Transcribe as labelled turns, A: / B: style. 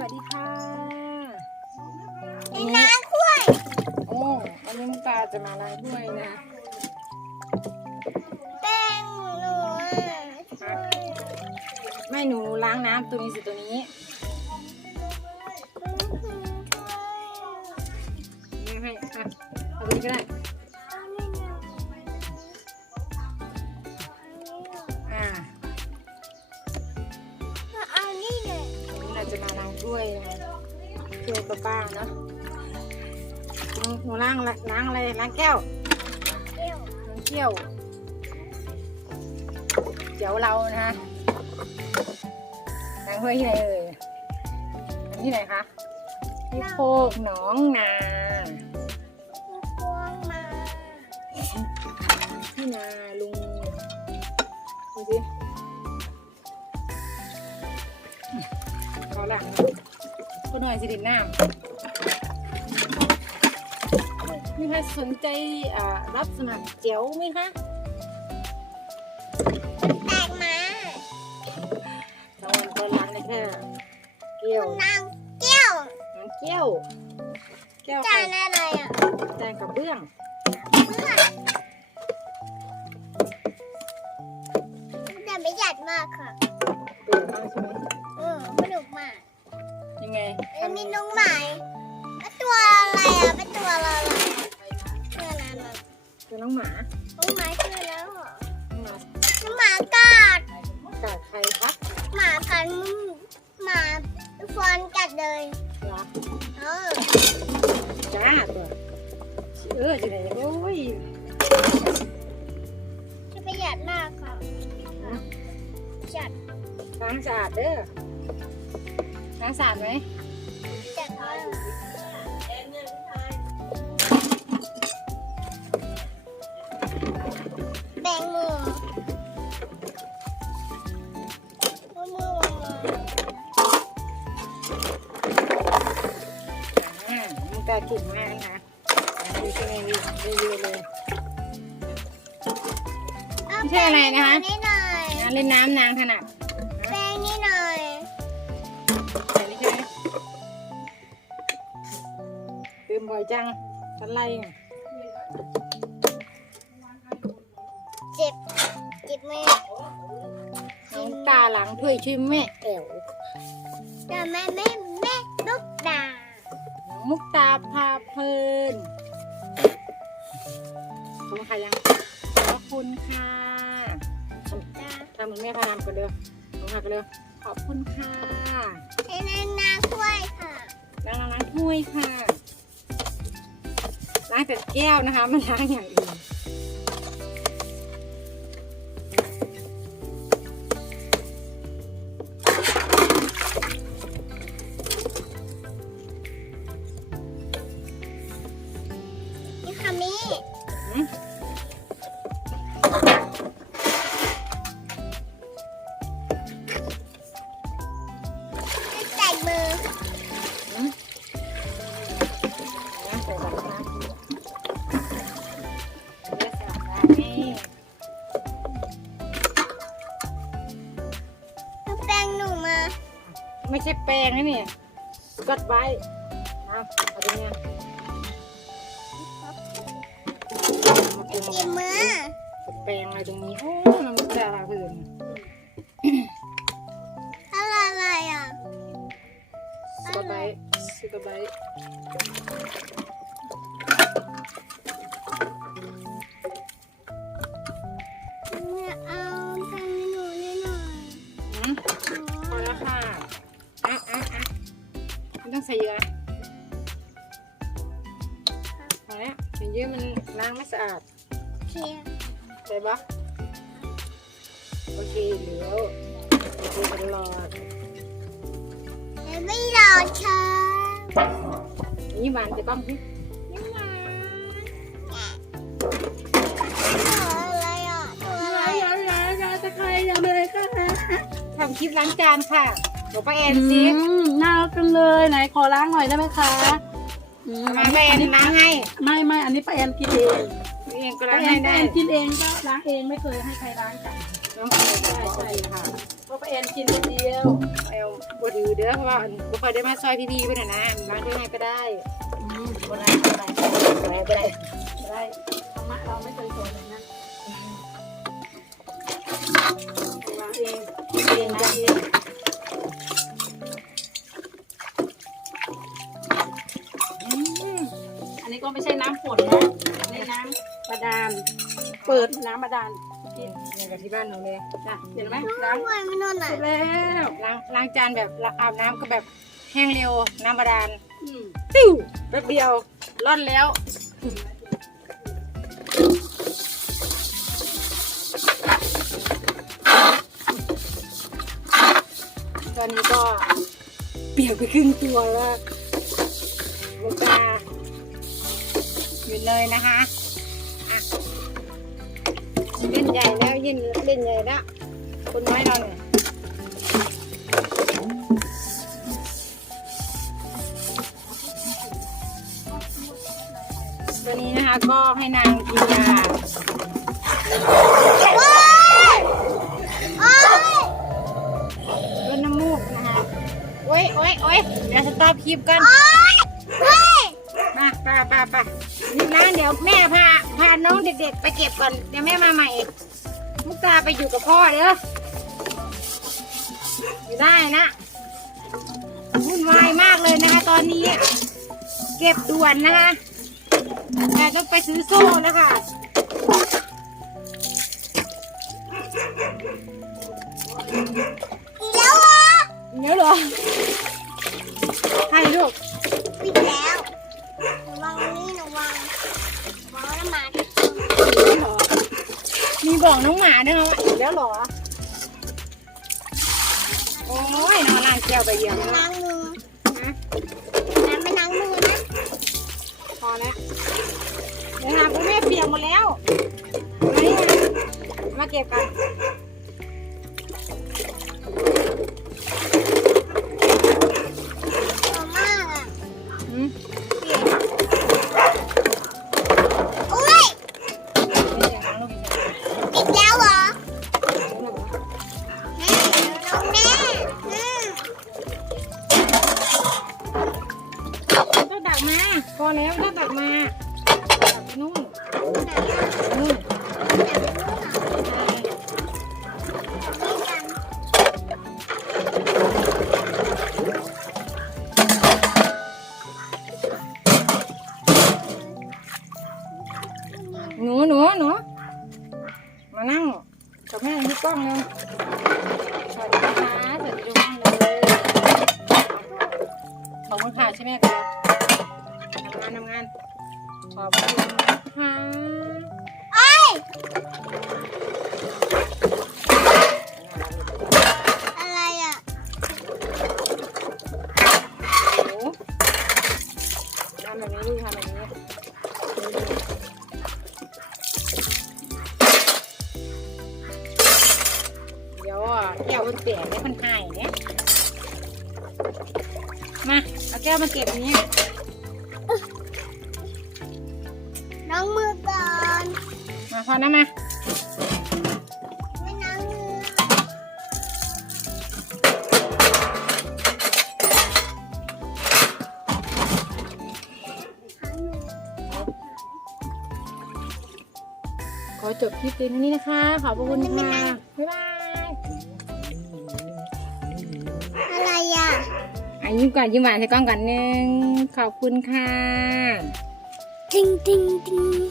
A: สวัสดีค่ะ
B: เป็นน้ำถ้วย
A: โอ้วันนี้มุกตาจะมาล้างถ้วยนะ
B: แป้งหนูอะถ้วย
A: ไม่หนูล้างน้ำตัวนี้สิตัวนี้
B: ถ้วย
A: นี่ให้อะเอาตัวนี้ก็ได้ ถ้วยป้าๆเนาะหนูหนูล้างอะไรล้างอะไรล้างแก้ว
B: เดี๋ยว
A: ล้างเกี้ยวเดี๋ยวเรานะคะล้างถ้วยที่ไหนเอ่ยอันที่ไหนคะที่โคกหนองนา
B: พวงมา
A: ที่นา ก็หน่อยสิเด็ดน้ำมีใครสนใจอ่ารับสมัครเจียวไหมคะ
B: แตกมา
A: ตอนก็ล้างได้แค่เกี้ยว
B: น้ำเกี้ยว
A: น้ำเกี้ยว แก้ว
B: จา
A: ไข่
B: นอะไรอะ
A: แตงกับเบื้อง
B: เพื่อนแต่ไม่หยัดมากค่ะ
A: เปลือกมากใช่ไหม ยังไง
B: เอ้ยมีน้องหมาเป็นตัวอะไรอะเป็นตัวอะไรอะเชื่อแล้วนะ
A: คือน้องหมา
B: น้องหมาเชื่อแล้วเหรอ
A: น้องหมา
B: น้องหมากัด
A: กัดใครคะ
B: หมากัดหมาฟอนกัดเลย
A: เหรอ
B: เออ
A: จ้าตัวเออจะไหนโอ้ย
B: จะประหยัดมากค่ะจัด
A: ล้างสะอาดเด้อ ล้างสะอาดไหม
B: จัดมากแบ่งมือเอามือวางมา
A: อ่ามึงตาเก่งมากนะดูที่ในรีวิวเลย
B: เอา
A: ไม่ใช่อะไรนะคะ
B: แป้งนี่หน่อย
A: นะเล่นน้ำนางถนัด บ่อยจังทันไรเนี่ย
B: เจ็บเจ็บไหม
A: น้องตาหลังถ้วยชื่อแม่แอ๋ว
B: แต่แม่แม่แม่ลูกดา
A: น้องมุกตาพาเพลินขอบคุณค่ะยังขอบคุณค่ะ
B: ดา
A: ทำเหมือนแม่พานามกันเร็วขอบคุณค่ะกันเร็วขอบคุณค่ะ
B: ให้นานนาถ้วยค่ะ
A: ล้างล้างล้างถ้วยค่ะล้างแต่แก้วนะคะ มันล้างอย่างอื่น ไม่ใช่แปรงนะเนี่ยกดไว้เอาเอาตรงเนี้ยมาเป็น
B: จิ้มมือ
A: แปรงอะไรตรงนี้โอ้มันมุกตาพาเพลิน
B: อะไรอะไรอะ
A: สกอตไบต์สกอตไบ ต้
B: อง
A: ใส่เยอะพอแล้วใส่เยอะมันล้างไม่สะอาด
B: เคลียร์
A: ใส่ปะโอเคเหลือโอเคตลอด
B: แล้วไม่รอช้า
A: นี่หวานจะต้องพี่
B: น้ำมันอะไรอะตัวอะไรอะ
A: ทำคลิปล้างจานค่ะ บอกป้าแอน
C: อื
A: สิ
C: มน่ารักจังเลยไหนขอล้างหน่อยได้ไหมคะอืม
A: มาป้าแอนล้างให้
C: ไม่ไม่อันนี้ป้าแอนกินเอง
A: ป้าแอนก็
C: ป้า
A: ล้าง
C: แอ
A: ให้
C: นป้า
A: ได้
C: แอนกินเองก็ล้างเองไม่เคยให้ใครล้างจ้ะ
A: อเนาะ
C: ใช่ใช่ค่ะเพราะป้าแอนกินคนเดียว
A: เอาบถือเด้อเพราะว่าบ่ค่อยได้มาซอยพี่ๆเพื่อนนะนะมาด้วยไงก็ได้
C: อืม
A: บ่ได้บ่ได้บ่ได้บ่ได้
C: ได้ธรรมะเราไม่เคยสอนแบบนั้นวางเอง
A: เรียนจ้ะ
C: อื ไม่ใช่น้ำฝนนะในน้ำบาดาล เปิดน้ำบาดาลกิน
A: เรียนกับที่บ้านหนูเลย
C: จ้ะเห็นไหมล้า
B: งงมวยมันอนไหน
C: แล้ว
A: ล้างล้างจานแบบอาบน้ำก็แบบแห้งเร็วน้ำบาดาล
C: อืม
A: ติ้วแป๊บเดียวร่อนแล้ว ตอนนี้ก็เปียกไปครึ่งตัวแล้วลูกตา อยู่เลยนะคะอะเล่นใหญ่แล้วยินเล่นใหญ่แล้วคนน้อยเราเนี่ยตัวนี้นะคะก็ให้นางกินยา
B: โอ้ยโอ้ย
A: ลดน้ำมูกนะคะโอ้ยโอ้ยโอ้ยเดี๋ยวสต็อปคลิปกัน
B: โอ้ยเฮ้ย
A: มาป่าป่าป่านี่นะเดี๋ยวแม่พาพาน้องเด็กๆ ไปเก็บก่อน เดี๋ยวแม่มาใหม่มุกตาไปอยู่กับพ่อเด้ออยู่ได้นะวุ่นวายมากเลยนะคะ ตอนนี้ เก็บด่วนนะคะแต่ต้องไปซื้อโซ่แล้วค่ะ
B: อีกแล้วเหรอ
A: เนี้ยเหรอให้ลูก
B: ปิดแล้ว มี
A: บอกน้องหมาด้วยนะว่าอีกแล้วเหรอ โอ้ยนอนล้างแก้วไปเยี่ยม
B: ไป
A: นะ
B: ล้างมือ
A: นะ
B: น้ำไปล้างมือนะ
A: พอแล้วเดี๋ยวนะคุณแม่เปียกหมดแล้วมานี่มามาเก็บกัน ใช่ไหมคะทำงานทำงาน ขอบคุณนะคะ
B: เอ้ยอะไรอะ
A: หนูทำแบบนี้ลูกทำแบบนี้เดี๋ยวอะแก้วมันเปลี่ยนได้มันหาย เนี่ยมาเอาแก้วมาเก็บอันนี้
B: น้องมือก่อน
A: มาพอนะมา
B: ไม่น้องมือ
A: ขอจบคลิปเพียงเท่านี้นะคะ ขอบพระคุณค่ะ บ๊ายบาย
B: อา
A: ยิ้มก่อนยิ้มหวานใช่กล้องก่อนหนึ่งขอบคุณค่ะ
B: จริงจริงจริง